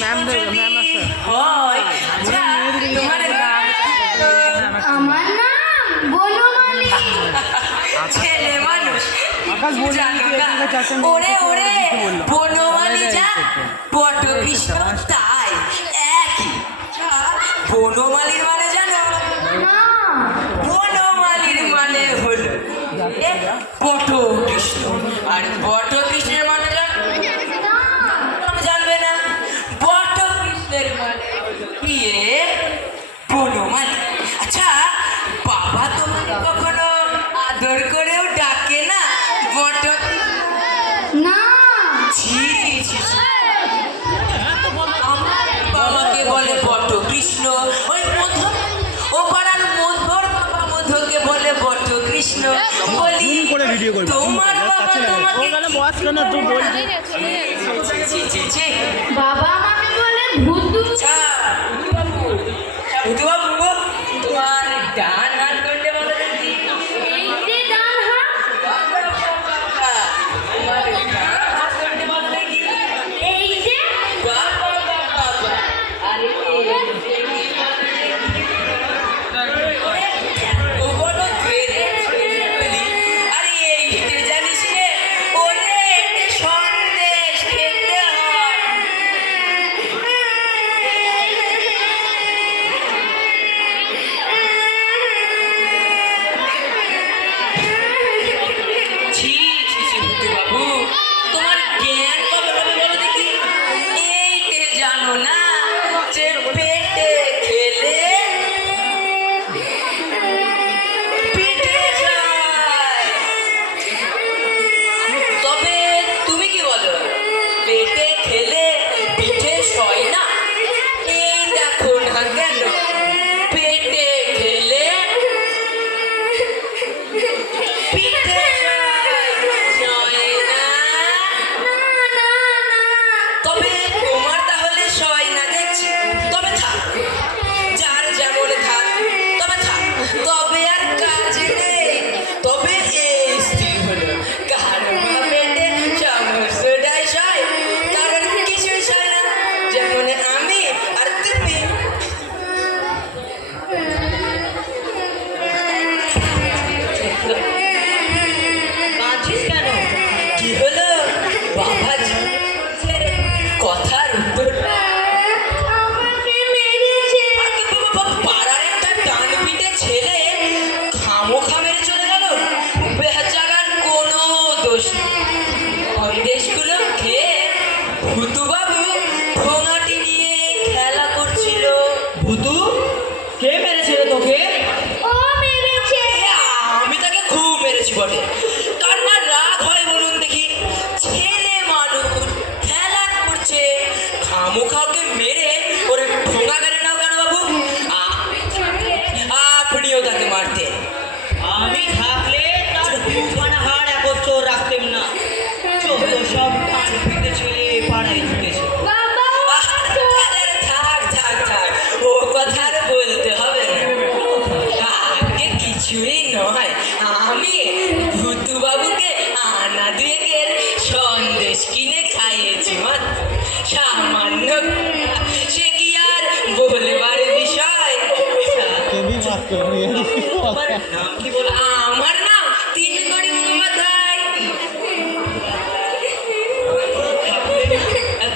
Ma'am হয়। আচ্ছা তোমার আমার নাম বনমালী। ছেলে মানুষ জানো না? ওরে ওরে বনমালী যা পটকৃষ্ণ তাই একই। বনমালীর মানে জানো? না, বনমালীর মানে হলো পটকৃষ্ণ, আর পটকৃষ্ণের মানে জানো? জানবে না? বটকৃষ্ণের মানে কি রে? বনমালী। আচ্ছা বাবা তোমাকে কখনো আদর করেও ডাকে না বটকৃষ্ণ? না, ছি ছি ছি। আমার বাবাকে বলে বটকৃষ্ণ, ওই মধু ও পাড়ার মধুর বাবা মধুকে বলে বটকৃষ্ণ। বলি তোমার বাবা তোমাকে ছি ছি ছি। বাবা আমাকে বলে ভূতু। আচ্ছা ভূতু বাবু তোমার ডান হাত কোনটা বলো দেখি? এই যে ডান হাত, তোমার ডান হাত কোনটা বলো দেখি? এই যে বাবা বাবা আরে ও বলো ধীরে বলি। আরে এইটা জানিস রে? ওরে এতে সন্দেশ খেতে হয়। ছি ছি ছি ভূতু বাবু, তোমার জ্ঞান কবে হবে বলো দেখি? এইটা জানো না যে পেটে খেলে পিঠে যায়? তবে তুমি কি বলো, পেটে খেলে পিঠে সয় না? এই দেখো না কেন পেটে খেলে পিঠে সয় না। তবে তোমার তাহলে সয় না দেখছি। তবে থাক, যার যেমন থাক, তবে থাক। তবে আর কাজ নেই। তবে এই স্থির হলো কারো পেটে সমস্তটাই সয়, কারণ কিছুই সয় না। যেমন আমি আর তুমি। কাঁদছিস কেন? কি হলো বাবা? কথার উত্তরটা আমাকে মেরেছে। পাড়ার একটা ডান পিটে ছেলে খামোখা মেরে চলে গেল। বেচারার কোনো দোষ নেই। সন্দেশগুলো খেয়ে ভূতু বাবু ঠোঙাটি নিয়ে খেলা করছিল। ভূতু কে মেরেছিল তোকে? ও মেরেছে। আমি তাকে খুব মেরেছি বটে। কার না রাগ হয় বলুন দেখি? ছেলে মানুষ খেলা করছে, খামোখাকে মেরে ওরে ঠোঙা মেরে নাও কেন বাবু? আপনিও তাকে মারতেন। আমি থাকলে তার দুখানা হাড় একত্র রাখতেম না। চোদ্দ সব পিঠে ছেলে পাড়ায় ঢুকেছে। বাবা, আরে থাক থাক থাক, ও কথা আর বলতে হবে না। আগে কিছুই নয়, আমি ভূতু বাবুকে আনা দুয়েকের সন্দেশ কিনে খাইয়েছি মাত্র। সামান্য সে কি আর বলবার বিষয়? আমার নাম কি বলে? আমার নাম তিনকড়ি মুখোপাধ্যায়,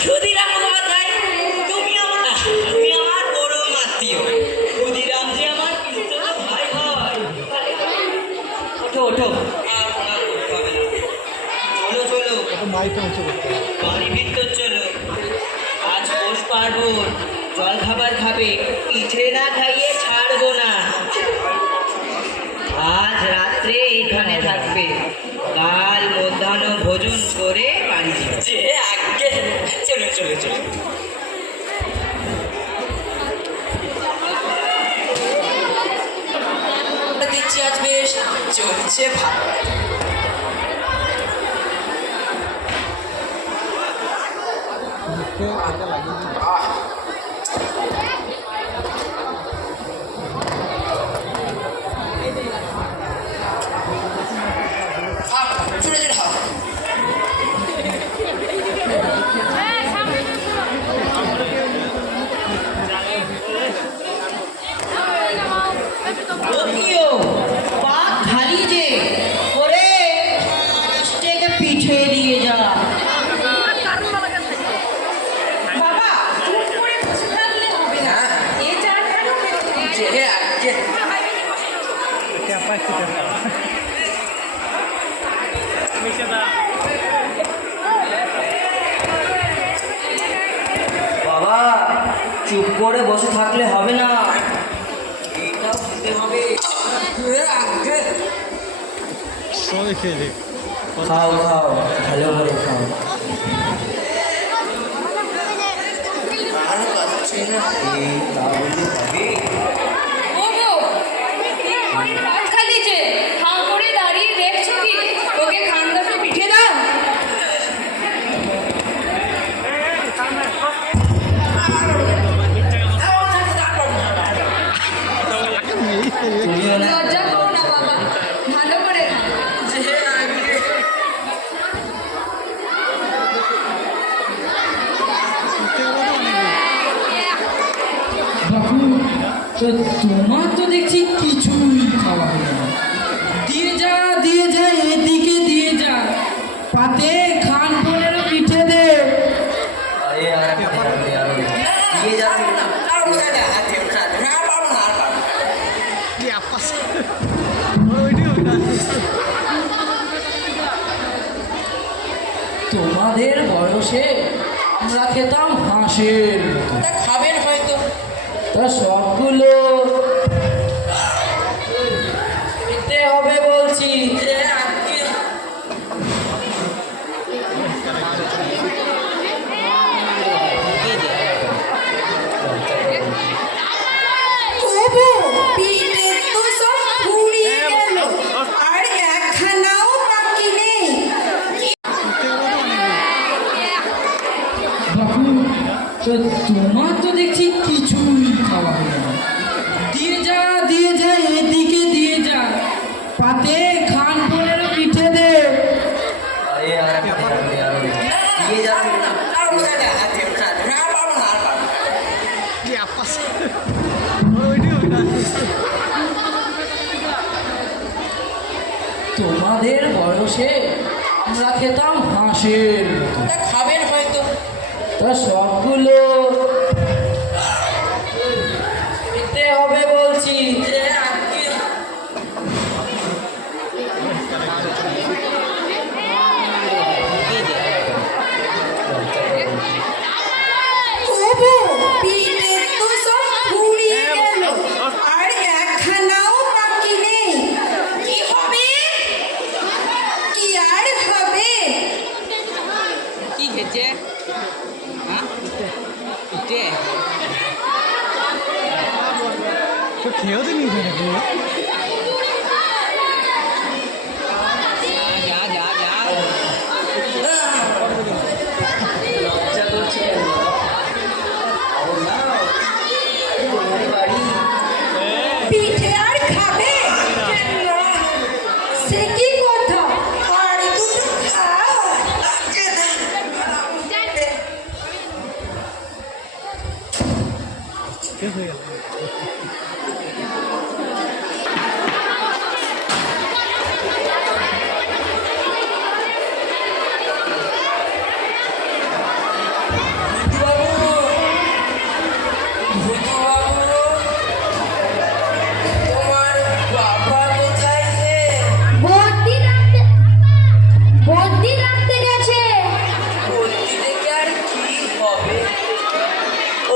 ক্ষুদিরাম মুখোপাধ্যায়। তুমি আমার পরম আত্মীয়। ক্ষুদিরাম যে আমার পিস্তত ভাই হয়। ওঠো ওঠো। চলো চলো বাড়ি ভিতর চলো। আজ পৌষ পার্বণ, জল খাবার খাবে। পিঠে না খাইয়ে ছাড়বো না। আজ রাত্রে এখানে থাকবে, কাল মধ্যাহ্ন ভোজন করে বাড়ি যাবে। যে আগে চলে চলে চলে। দেখছি আজ বেশ চলছে ভালো। ছুটে ছুটে বাবা, চুপ করে বসে থাকলে হবে না, এটাও খেতে হবে। সবাই খেয়ে খাও খাও, ভালো করে খাও। আর পাচ্ছি না। এই তা বললে হবে? ওগো ভাত খালি যে হাঁ করে দাঁড়িয়ে দেখছো কি? ওকে খান্দাসে পিঠে দাও। তুমিও না? লজ্জা করো না বাবা, ভালো করে খাও। বাবু, তো তোমার তো দেখছি কিছুই খাওয়া হলো না। দিয়ে যা এদিকে দিয়ে যা, পাতে খান 15 পিঠে দে। আরে আর দিয়ে যাচ্ছে না। আর কোথায় না হাত দিও না। হ্যাঁ পাবো না আর পাবো না। কি আপাস ওইটাই ওটা তোমাদের বয়সে আমরা খেতাম হাঁসের মতো। তা খাবেন হয়তো। তা সবগুলো খেতে হবে বলছি। তবু পিঠে তো সব ফুরিয়ে গেল, আর একখানাও বাকি নেই। বাবু, তো তোমার তো দেখছি কিছুই খাওয়া হলো না। দিয়ে যা এদিকে দিয়ে যা, পাতে খান 15 পিঠে দে। আরে আর দিয়ে যাচ্ছে না। আর কোথায় না হাত দিও না। হ্যাঁ পাবো না আর পাবো না। কি আপাস ওইটাই ওটা তোমাদের বয়সে আমরা খেতাম হাঁসের মতো। তা খাবেন হয়তো। তা সবগুলো খেতে হবে বলছি। তবু পিঠে তো সব ফুরিয়ে গেল, আর একখানাও বাকি নেই। কি হবে? কি আর হবে? কি খেয়েছে? হ্যাঁ পিঠে? তো খেয়েও তো নিয়ে যাবে যা যা যা লজ্জা করছে কেন? তোমার বাড়ি পিঠে আর খাবে? সে কি কথা? আর দুটো খাও। শেষ হয়ে গেল। তোমার বাবা কোথায় হে? বদ্যি রাখতে গেছে। বলতে থেকে আর কি হবে?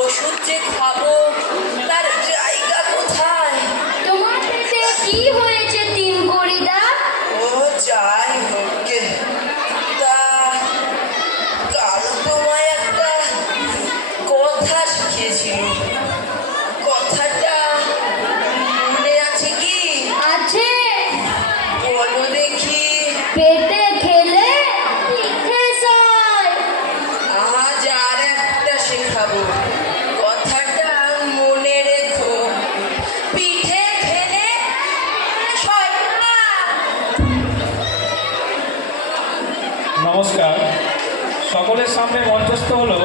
ওষুধ যে খাবো তার জায়গা কোথায়? তোমার পেটে কি হয়েছে তিন করিদা? ও যাই হোক গে। তা কাল তোমায় একটা কথা শিখিয়েছিল, কথাটা মনে আছে কি? আছে। বলো দেখি। পেটে খেলে পিঠে সয়। আজ আর একটা শেখাবো, কথাটা মনে রেখো। পিঠে খেলে সয় না। নমস্কার, সকলের সামনে মঞ্চস্থ হলো